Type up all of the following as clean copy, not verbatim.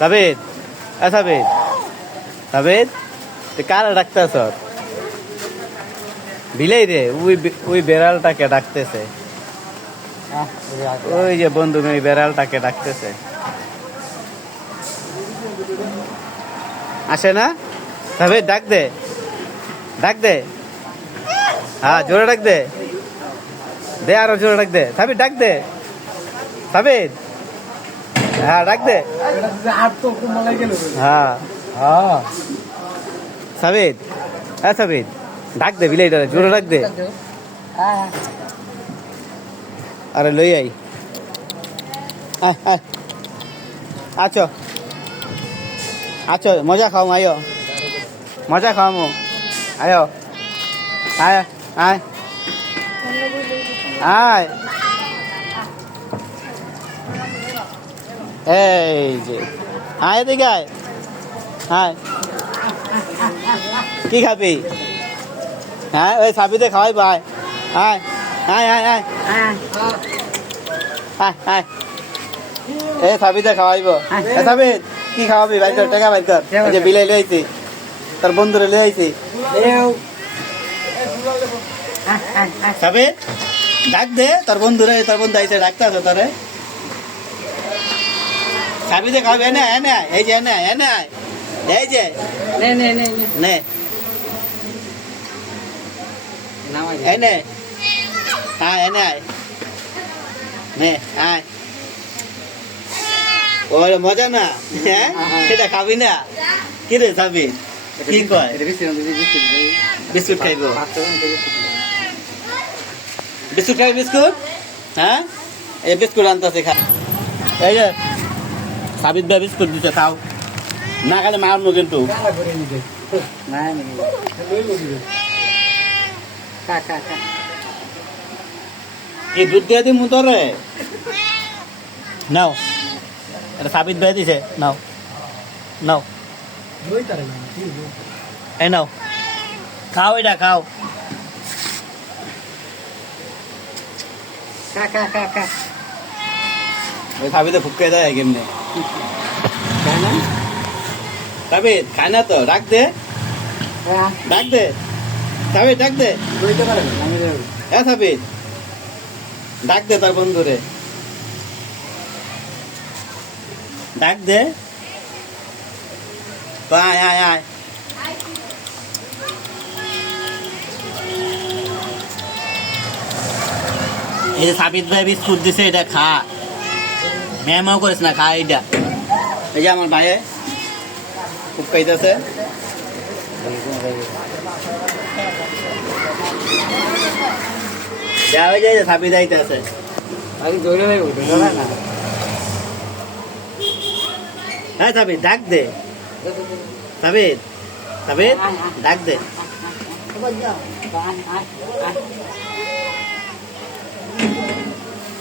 সাবিত, সাবিত, সাবিত, তুই কারা ডাকতেছ? বিলাই রে, ওই বেড়ালটাকে ডাকতেছে। ওই যে বন্ধু ওই বেড়ালটাকে ডাকতেছে। আসে না? সাবিত ডাক দে, ডাক দে। হ্যাঁ জোরে ডাক দে, দে আরো জোরে ডাক দে। সাবিত ডাক দে, সাবিত, হ্যাঁ ডাক দে। হ্যাঁ সাবিত, হ্যাঁ সাবিত ডাক দে, বিলাইটা জোরে ডাক দে। আরে লই আই, আছো আছো, মজা খাও আয়ো, মজা খাও মো আয়ো, আয় আয় আয়। এই যে আয় এদিকে আয়, আয় কি খাবি? হ্যাঁ ওই সাবিতে খাওয়াই আয়, আয় আয় আয় আয় আয় আয়, এ সাবিতে খাওয়াইব। সাবিত কি খাওয়াবি? বাইর কর, টাকা বাইর কর। এই যে বিলাই লই আইছি, তোর বন্ধুরে লই আইছি। সাবিত ডাক দে তোর বন্ধুরে, তোর বন্ধু আইছে ডাকতে আছে তোরে। সাবিতে খাওয়াবি? এনে এনে এই যে এনে এনে এই যে নে নে নে নে এনে আয়, এনে আয়, নে আয়। ওই মজা না? হ্যাঁ সেটা খাবি না? কি রে খাবি? কি কয়? বিস্কুট খাইব? বিস্কুট খাবি? বিস্কুট? হ্যাঁ এই বিস্কুট আনতেছে, খা। এই যে সাবিত ভাই বিস্কুট দিতে, খাও। না খালে মারবো কিন্তু। কি দুধ দিয়ে দিমু তোরে? নাও, এটা সাবিত ভাই দিছে, নাও নাও, এই নাও খাও, এটা খাও। ওই সাবিতে ফুটকে দেয় কেমনে? সাবিত খায় না তো, ডাক দে, ডাক দে সাবিত, ডাক দে। হ্যাঁ সাবিত ডাক দে তোর বন্ধুরে, ডাক দে। আয় আয় আয়, এই যে সাবিত ভাই বিস্কুট দিছে, এটা খা। ম্যামাও করিস না, খা এইটা। এই যে আমার ভাইয়ে খুব খাইতেছে। যাওয়া যায় সাবিত আইতেছে। হ্যাঁ সাবিত ডাক দে, সাবিত, সাবিত ডাক দে।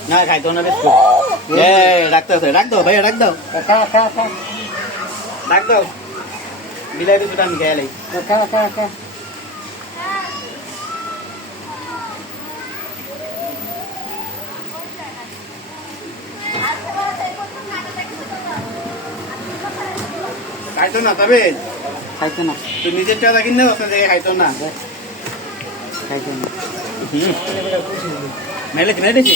না খাইতো না বিস্কুট। ডাকতেছে, ডাক দাও ভাইয়া, ডাক দাও, ডাক দাও। বিলাই বিস্কুট আমি খেয়ে লাই। খাইতো না তবে, খাইতো না তুই নিজের টাকা কিনে খাইতো না, খাইতো না। মেলেছি মেলেছি,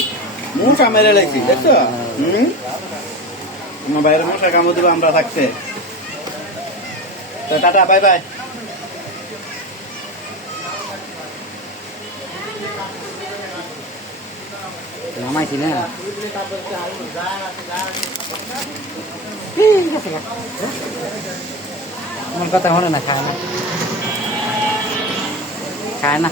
মশা মেরে লেছি, দেখছো? আমার বাইরে মশা কামড় দিব আমরা থাকতে। তো টাটা, বাই বাই। নামাইছি না আমার কথা, হলো না, খায় না, খায় না।